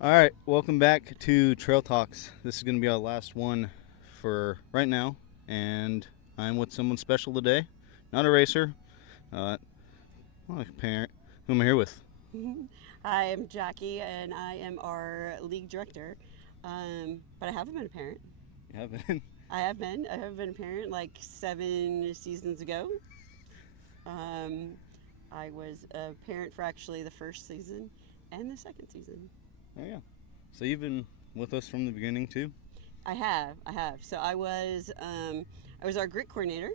All right, welcome back to Trail Talks. This is going to be our last one for right now, and I'm with someone special today. Not a racer, well, a parent. Who am I here with? I am Jackie, and I am our league director. But I haven't been a parent. You have been. I have been. I have been a parent like 7 seasons ago. Um, I was a parent for actually the first season and the second season. Oh yeah. So you've been with us from the beginning too. I have. I have. So I was our grit coordinator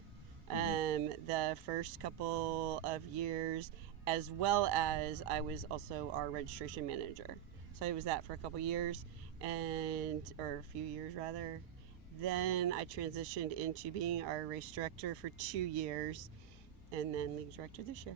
the first couple of years, as well as I was also our registration manager. So I was that for a couple years, or a few years rather. Then I transitioned into being our race director for 2 years, and then league director this year.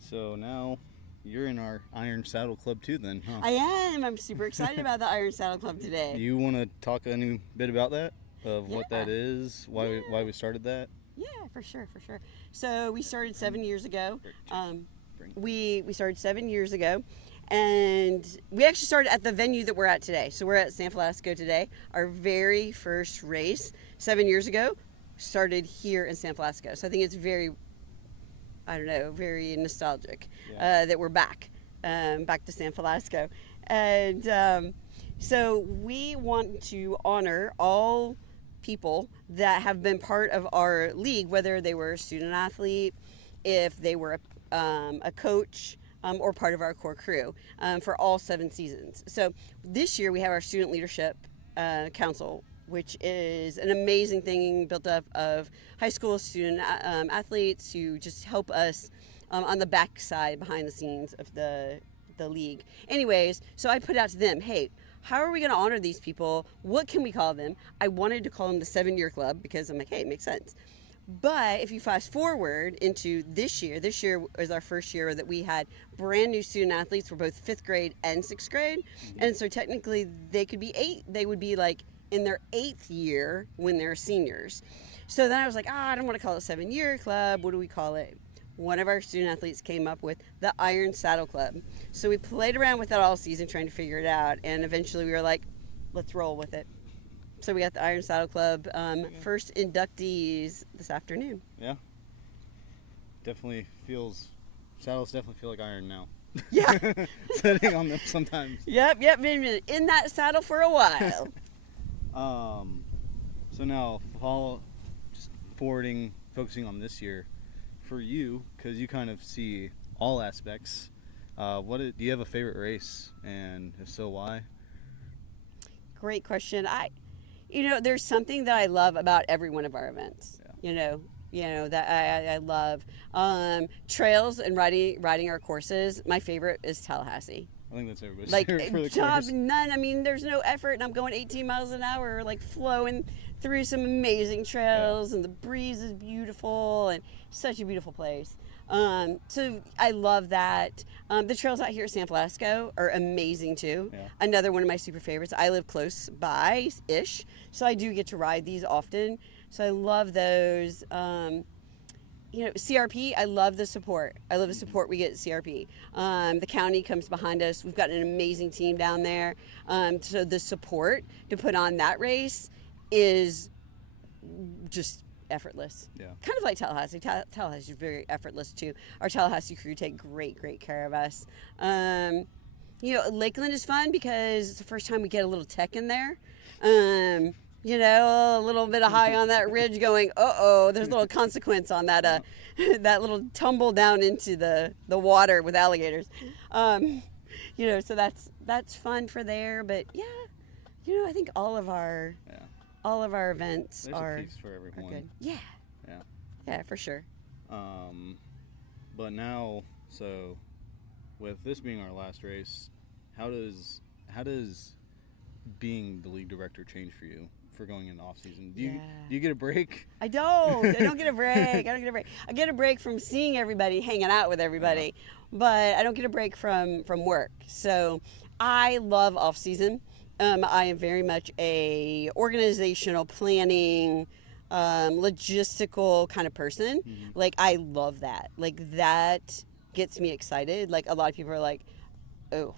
So now you're in our Iron Saddle Club too, then, huh? I am. I'm super excited about the Iron Saddle Club today. Do you want to talk any bit about that? Of what Yeah. that is, why we started that? Yeah, for sure, for sure. So we started 7 years ago. Um, Bring. we started 7 years ago, and we actually started at the venue that we're at today. So we're at San Francisco today. Our very first race 7 years ago started here in San Francisco. So I think it's very, I don't know, very nostalgic that we're back to San Francisco, and so we want to honor all people that have been part of our league, whether they were a student athlete, if they were a coach, or part of our core crew for all 7 seasons. So this year we have our Student Leadership Council, which is an amazing thing built up of high school student athletes who just help us on the back side, behind the scenes of the league. Anyways, so I put out to them, hey, how are we going to honor these people? What can we call them? I wanted to call them the 7-year club because I'm like, hey, it makes sense. But if you fast forward into this year was our first year that we had brand new student athletes for both 5th grade and 6th grade. And so technically they could be 8. They would be like in their 8th year when they're seniors. So then I was like, I don't want to call it 7-year club. What do we call it? One of our student athletes came up with the Iron Saddle Club. So we played around with that all season trying to figure it out. And eventually we were like, let's roll with it. So we got the Iron Saddle Club first inductees this afternoon. Yeah. Saddles definitely feel like iron now. Yeah. Sitting on them sometimes. Yep, been in that saddle for a while. So now, just focusing on this year, for you, because you kind of see all aspects, do you have a favorite race, and if so, why? Great question. There's something that I love about every one of our events. Yeah. That I love trails and riding our courses. My favorite is Tallahassee. I think that's everybody's Like favorite for the job course. none. I mean, there's no effort, and I'm going 18 miles an hour, like flowing through some amazing trails, and the breeze is beautiful, and such a beautiful place. So I love that. The trails out here at San Francisco are amazing too. Yeah. Another one of my super favorites. I live close by-ish, so I do get to ride these often. So I love those. CRP, I love the support. I love the support we get at CRP. The county comes behind us. We've got an amazing team down there. So the support to put on that race is just effortless. Yeah. Kind of like Tallahassee. Tallahassee is very effortless too. Our Tallahassee crew take great care of us. Lakeland is fun because it's the first time we get a little tech in there. A little bit of high on that ridge going, there's a little consequence on that that little tumble down into the water with alligators. So that's fun for there. But yeah, I think all of our events There's are a piece for everyone. are good. Yeah. Yeah. Yeah, for sure. But now, so with this being our last race, how does being the league director change for you for going into off season? Do you get a break? I don't get a break. I get a break from seeing everybody, hanging out with everybody, but I don't get a break from work. So I love off season. I am very much a organizational planning, logistical kind of person. Mm-hmm. Like I love that. Like that gets me excited. Like a lot of people are like, oh,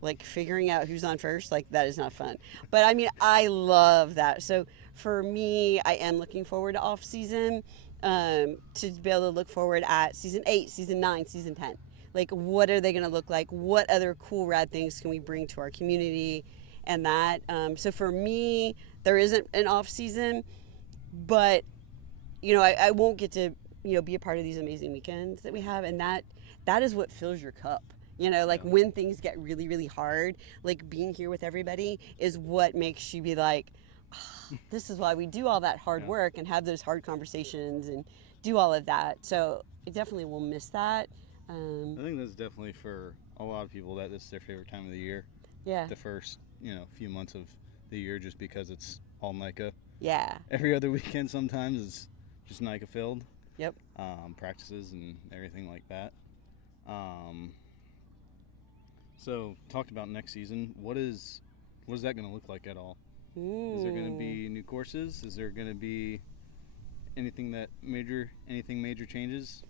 like figuring out who's on first, like that is not fun. But I mean, I love that. So for me, I am looking forward to off season, to be able to look forward at season 8, season 9, season 10. Like, what are they going to look like? What other cool, rad things can we bring to our community? And that. So for me, there isn't an off season, but I won't get to be a part of these amazing weekends that we have, and that is what fills your cup. Like when things get really, really hard, like being here with everybody is what makes you be like, this is why we do all that hard work and have those hard conversations and do all of that. So I definitely will miss that. I think that's definitely for a lot of people that this is their favorite time of the year. Yeah. The first, few months of the year, just because it's all NICA. Yeah. Every other weekend sometimes is just NICA filled. Yep. Practices and everything like that. So talked about next season. What is that going to look like at all? Ooh. Is there going to be new courses? Is there going to be anything major changes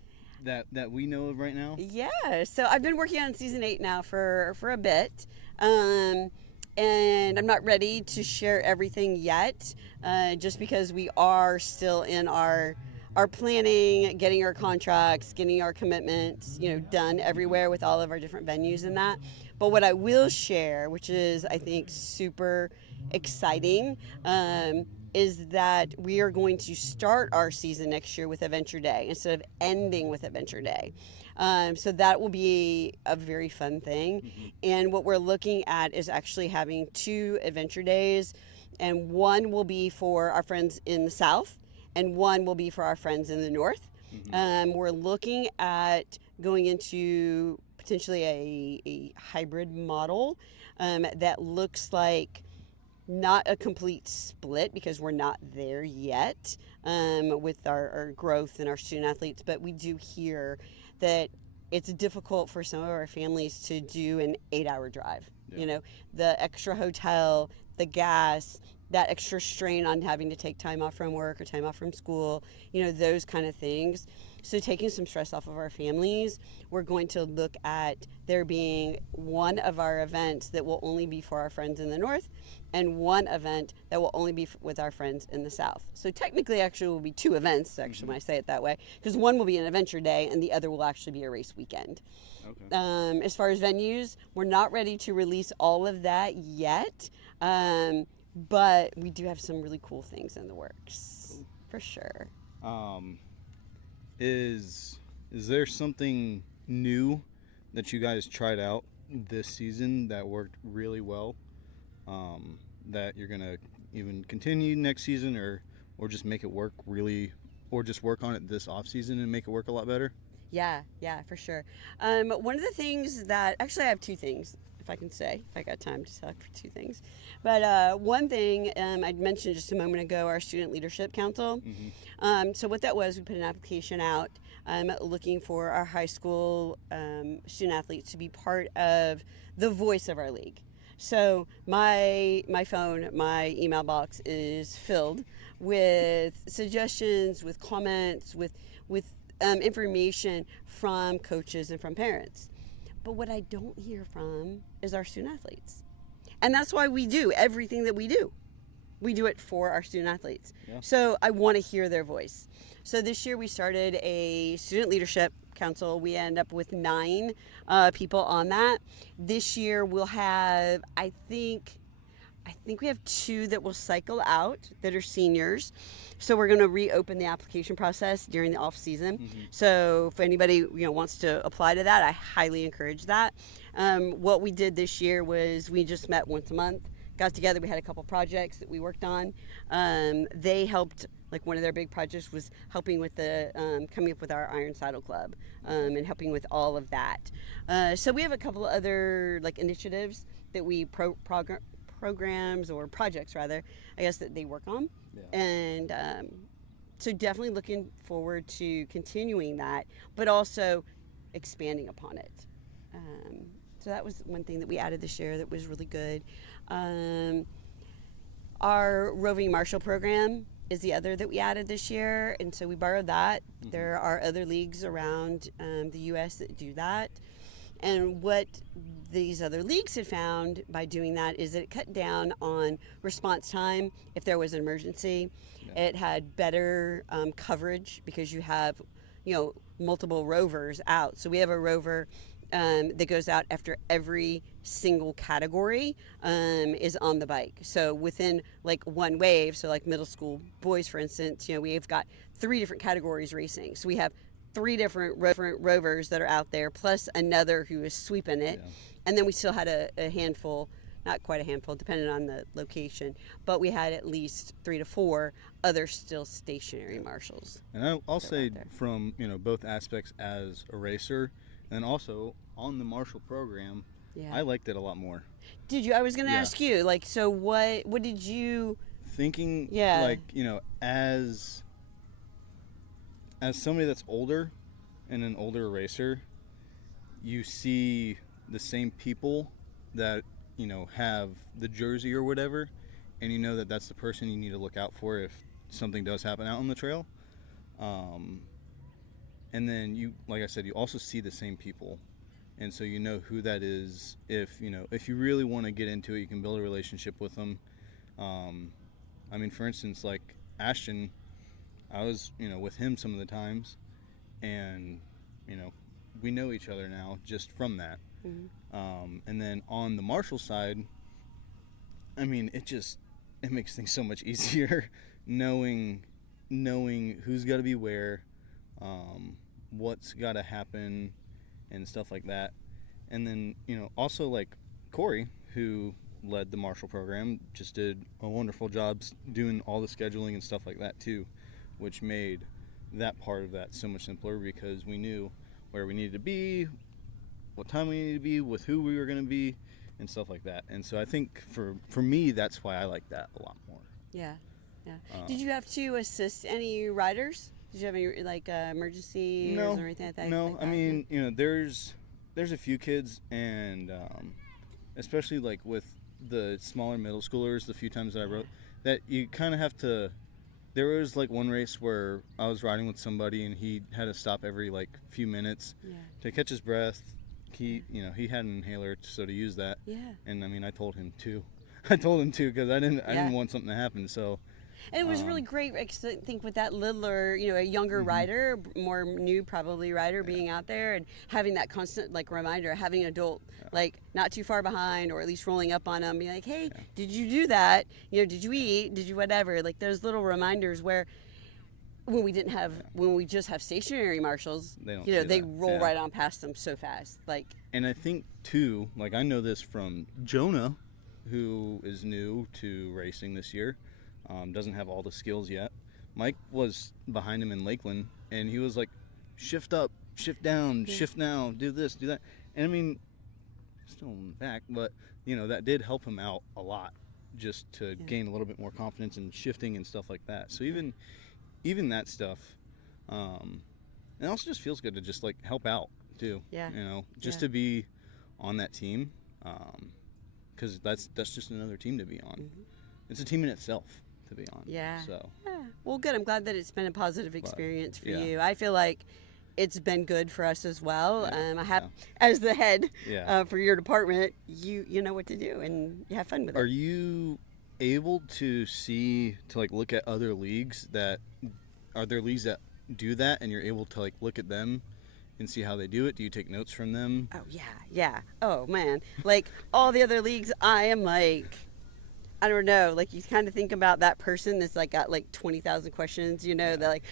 that we know of right now? Yeah. So I've been working on season 8 now for a bit. And I'm not ready to share everything yet, just because we are still in our planning, getting our contracts, getting our commitments, done everywhere with all of our different venues and that. But what I will share, which is I think super exciting, is that we are going to start our season next year with Adventure Day instead of ending with Adventure Day. So that will be a very fun thing. Mm-hmm. And what we're looking at is actually having 2 Adventure Days, and one will be for our friends in the South and one will be for our friends in the North. Mm-hmm. We're looking at going into potentially a hybrid model that looks like not a complete split, because we're not there yet with our growth and our student athletes, but we do hear that it's difficult for some of our families to do an 8-hour drive. Yeah. The extra hotel, the gas, that extra strain on having to take time off from work or time off from school, those kind of things. So taking some stress off of our families, we're going to look at there being one of our events that will only be for our friends in the North and one event that will only be with our friends in the South. So technically, actually, will be 2 events, actually, when I say it that way, because one will be an adventure day and the other will actually be a race weekend. Okay. As far as venues, we're not ready to release all of that yet, but we do have some really cool things in the works. Cool. For sure. Is there something new that you guys tried out this season that worked really well, that you're gonna even continue next season, or just make it work really, or just work on it this off season and make it work a lot better? Yeah, for sure. One of the things that, actually I have 2 things, if I can say, if I got time to talk for 2 things. But one thing I'd mentioned just a moment ago, our Student Leadership Council. Mm-hmm. So what that was, we put an application out looking for our high school student athletes to be part of the voice of our league. So my phone, my email box is filled with suggestions, with comments, with information from coaches and from parents. But what I don't hear from is our student athletes. And that's why we do everything that we do. We do it for our student athletes. Yeah. So I want to hear their voice. So this year we started a student leadership council. We end up with 9 people on that. This year we'll have, I think we have 2 that will cycle out that are seniors. So we're going to reopen the application process during the off season. Mm-hmm. So if anybody wants to apply to that, I highly encourage that. What we did this year was we just met once a month, got together. We had a couple projects that we worked on. They helped. Like one of their big projects was helping with the coming up with our Iron Saddle Club and helping with all of that. So we have a couple other initiatives that we programs or projects rather, I guess, that they work on. Yeah. And so definitely looking forward to continuing that, but also expanding upon it. So that was one thing that we added this year that was really good. Our roving marshal program is the other that we added this year, and so we borrowed that. Mm-hmm. There are other leagues around the U.S. that do that. And what these other leagues had found by doing that is that it cut down on response time if there was an emergency. Yeah. It had better coverage because you have, multiple rovers out. So we have a rover that goes out after every single category is on the bike. So within like one wave, so like middle school boys, for instance, we've got 3 different categories racing. So we have 3 different rovers that are out there, plus another who is sweeping it. Yeah. And then we still had a handful, not quite a handful, depending on the location, but we had at least 3 to 4 other still stationary marshals. And I'll say from, both aspects as a racer and also on the marshal program, Yeah. I liked it a lot more. Did you? I was going to Yeah. ask you, like, so what did you... Thinking, Yeah. like, as somebody that's older and an older racer, you see the same people that, have the jersey or whatever, and you know that that's the person you need to look out for if something does happen out on the trail. And then you, like I said, you also see the same people, and so you know who that is. If you really want to get into it, you can build a relationship with them. For instance, like Ashton, I was with him some of the times, and we know each other now just from that. Mm-hmm. And then on the marshal side, it makes things so much easier knowing who's got to be where, what's got to happen, and stuff like that. And then also like Corey, who led the marshal program, just did a wonderful job doing all the scheduling and stuff like that too, which made that part of that so much simpler because we knew where we needed to be, what time we needed to be, with who we were going to be, and stuff like that. And so I think for me, that's why I like that a lot more. Yeah. Did you have to assist any riders? Did you have any like emergencies No, or anything like that? no. Like that? There's a few kids, and especially like with the smaller middle schoolers, the few times that I rode, that you kind of have to. There was like one race where I was riding with somebody and he had to stop every like few minutes to catch his breath. He had an inhaler, so to use that. Yeah. And I told him to. Because I didn't want something to happen. So. And it was really great, I think, with that littler, a younger rider, more new probably rider being out there and having that constant like reminder, having an adult like not too far behind or at least rolling up on them, being like, hey, did you do that? Did you eat? Did you whatever? Like those little reminders where when we just have stationary marshals, they roll right on past them so fast. Like. And I think too, like I know this from Jonah, who is new to racing this year. Doesn't have all the skills yet. Mike was behind him in Lakeland, and he was like, shift up, shift down, shift now, do this, do that. And still back, but, that did help him out a lot just to gain a little bit more confidence in shifting and stuff like that. So even that stuff, it also just feels good to just, like, help out, too. Yeah. To be on that team, because that's just another team to be on. Mm-hmm. It's a team in itself to be on. Yeah. So. Yeah. Well, good. I'm glad that it's been a positive experience for yeah. you. I feel like it's been good for us as well. Yeah. I have, as the head Yeah. for your department, you know what to do and you have fun with it. Are you able to look at other leagues are there leagues that do that, and you're able to like look at them and see how they do it? Do you take notes from them? Oh yeah. Oh man, like all the other leagues, I am like, I don't know, like you kind of think about that person that's like got like 20,000 questions, that like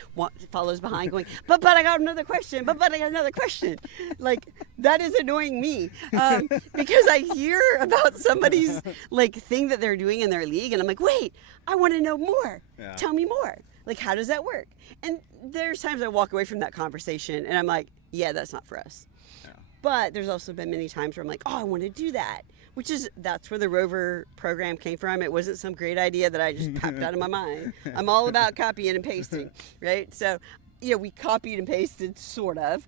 follows behind going, but I got another question, but I got another question. Like that is annoying me because I hear about somebody's like thing that they're doing in their league, and I'm like, wait, I want to know more. Yeah. Tell me more. Like, how does that work? And there's times I walk away from that conversation and I'm like, yeah, that's not for us. Yeah. But there's also been many times where I'm like, oh, I want to do that. That's where the Rover program came from. It wasn't some great idea that I just popped out of my mind. I'm all about copying and pasting, right? So, we copied and pasted sort of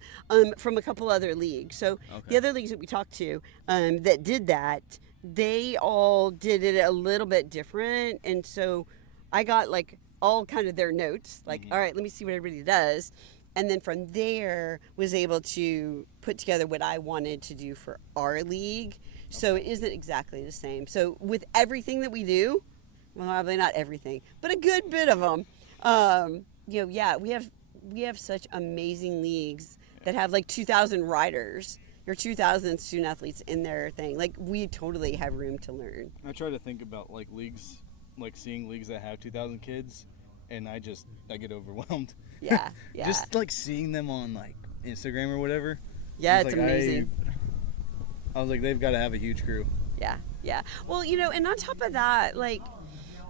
from a couple other leagues. So the other leagues that we talked to that did that, they all did it a little bit different. And so I got like all kind of their notes, like, all right, let me see what everybody does. And then from there was able to put together what I wanted to do for our league. So it isn't exactly the same. So with everything that we do, well, probably not everything, but a good bit of them, we have such amazing leagues that have like 2,000 riders or 2,000 student athletes in their thing. Like, we totally have room to learn. I try to think about like leagues, like seeing leagues that have 2,000 kids, and I get overwhelmed. Yeah. Just like seeing them on like Instagram or whatever. Yeah, it's amazing. I was like, they've got to have a huge crew. Yeah. Well, and on top of that, like,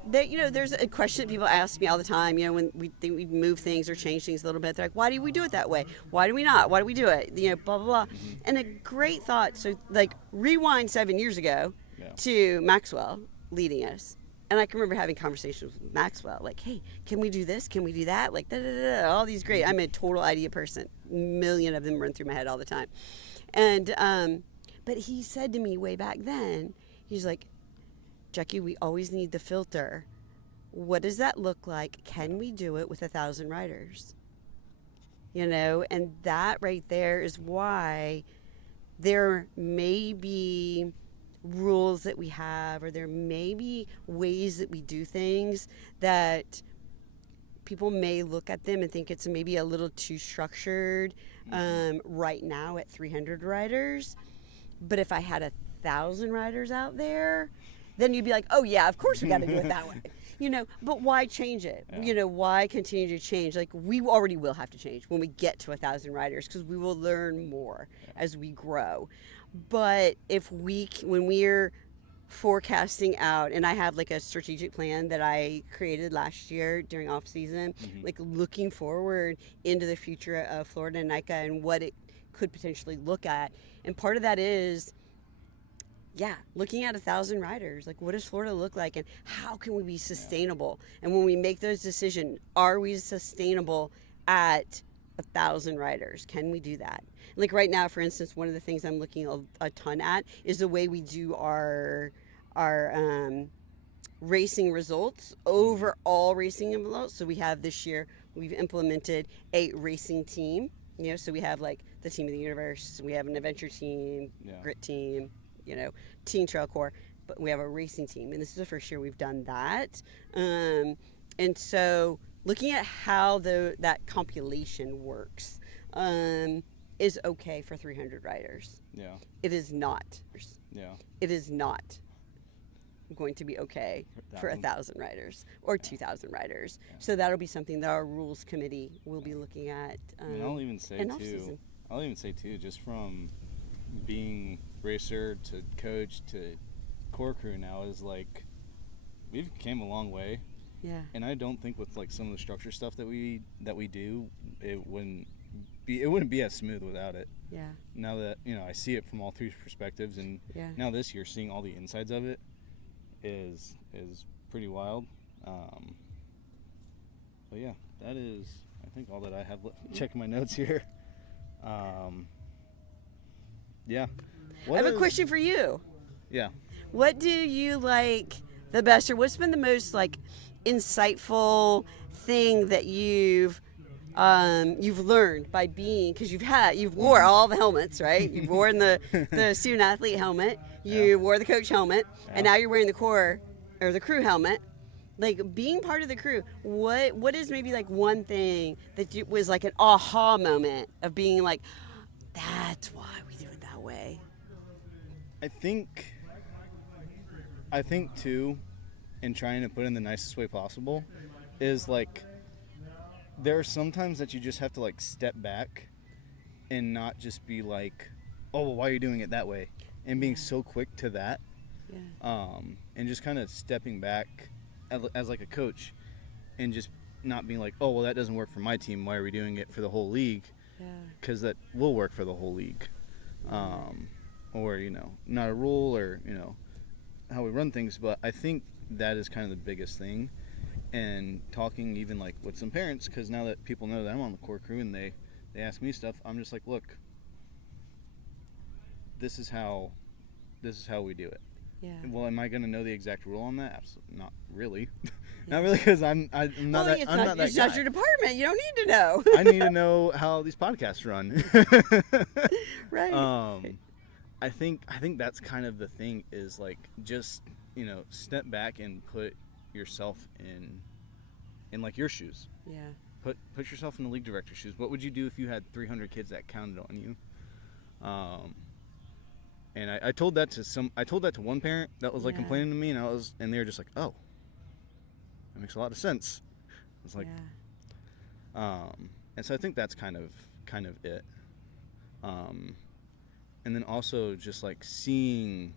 there's a question that people ask me all the time, when we move things or change things a little bit. They're like, why do we do it that way? Why do we not? Why do we do it? Blah, blah, blah. Mm-hmm. And a great thought. So, like, rewind 7 years ago to Maxwell leading us. And I can remember having conversations with Maxwell, like, hey, can we do this? Can we do that? Like, all these great. I'm a total idea person. A million of them run through my head all the time. And, but he said to me way back then, he's like, Jackie, we always need the filter. What does that look like? Can we do it with 1,000 riders? And that right there is why there may be rules that we have, or there may be ways that we do things that people may look at them and think it's maybe a little too structured right now at 300 riders. But if I had 1,000 riders out there, then you'd be like, oh yeah, of course we got to do it that way. But why change it? Yeah. Why continue to change? Like, we already will have to change when we get to 1,000 riders, because we will learn more as we grow. But when we're forecasting out, and I have like a strategic plan that I created last year during off season, like looking forward into the future of Florida NICA and what it could potentially look at. And part of that is, looking at 1,000 riders, like, what does Florida look like, and how can we be sustainable? And when we make those decisions, are we sustainable at 1,000 riders? Can we do that? Like right now, for instance, one of the things I'm looking a ton at is the way we do our racing results, overall racing results. So we have this year, we've implemented a racing team. So we have like the team of the universe, we have an adventure team, grit team, teen trail core, but we have a racing team, and this is the first year we've done that. And so looking at how that compilation works is okay for 300 riders. It is not. It is not going to be okay for 1,000 riders or 2,000 riders. So that'll be something that our rules committee will be looking at. I'll even say too, just from being racer to coach to core crew now, is like, we've came a long way. And I don't think with like some of the structure stuff that we do, it wouldn't be as smooth without it. Now that I see it from all three perspectives, and now this year seeing all the insides of it is pretty wild. But yeah, that is, I think, all that I have. Checking my notes here. I have a question for you. What do you like the best, or what's been the most like insightful thing that you've learned by being, because you've wore all the helmets, right? You've worn the student athlete helmet, you wore the coach helmet, and now you're wearing the core or the crew helmet. Like, being part of the crew, what is maybe like one thing that was like an aha moment of being like, that's why we do it that way? I think too, in trying to put it in the nicest way possible, is like, there are some times that you just have to like step back and not just be like, oh, well, why are you doing it that way? And being so quick to that. And just kind of stepping back as like a coach, and just not being like, oh, well, that doesn't work for my team, why are we doing it for the whole league? Because that will work for the whole league. Or not a rule, or how we run things. But I think that is kind of the biggest thing. And talking even like with some parents, because now that people know that I'm on the core crew and they ask me stuff, I'm just like, look, this is how we do it. Well, am I going to know the exact rule on that? Absolutely not really. Not really, because I'm not Well, that it's I'm not that it's guy. not your department. You don't need to know. I need to know how these podcasts run. Right. I think that's kind of the thing is like just step back and put yourself in like your shoes. Yeah. Put yourself in the league director's shoes. What would you do if you had 300 kids that counted on you? And I told that to one parent that was like complaining to me, and they were just like, oh, that makes a lot of sense. I was like, and so I think that's kind of it. And then also just like seeing,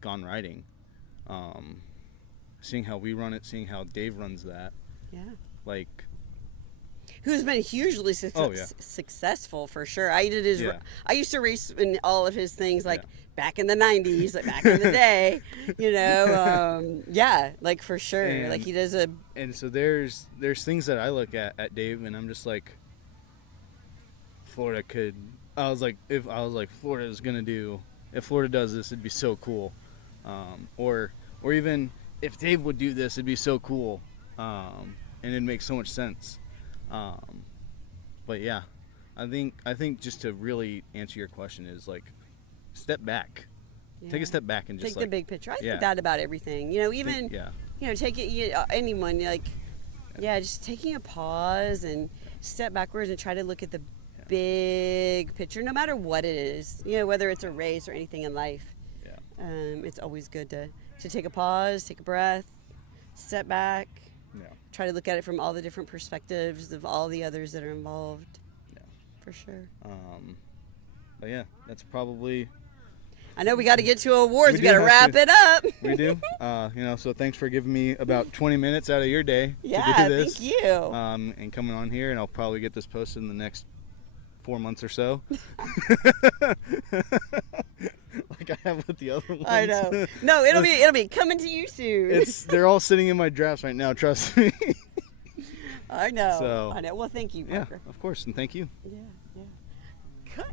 Gone Riding, seeing how we run it, seeing how Dave runs that. Yeah. Like, who's been hugely successful for sure. I used to race in all of his things like back in the 90s, like back in the day, like for sure. And, like he does and so there's things that I look at Dave and I'm just like, Florida could, if Florida does this, it'd be so cool. Or even if Dave would do this, it'd be so cool. And it'd make so much sense. But yeah, I think just to really answer your question is like, step back, take a step back and just take the big picture. I think that about everything, take it, anyone just taking a pause and step backwards and try to look at the big picture, no matter what it is, whether it's a race or anything in life. It's always good to take a pause, take a breath, step back. Try to look at it from all the different perspectives of all the others that are involved. For sure. But yeah, that's probably. I know we got to get to awards. We got to wrap it up. We do. So thanks for giving me about 20 minutes out of your day to do this. Thank you. And coming on here, and I'll probably get this posted in the next 4 months or so. Like I have with the other ones. I know. No, it'll be coming to you soon. They're all sitting in my drafts right now, trust me. I know. So, I know. Well, thank you, Parker. Yeah, of course, and thank you. Yeah. Cut.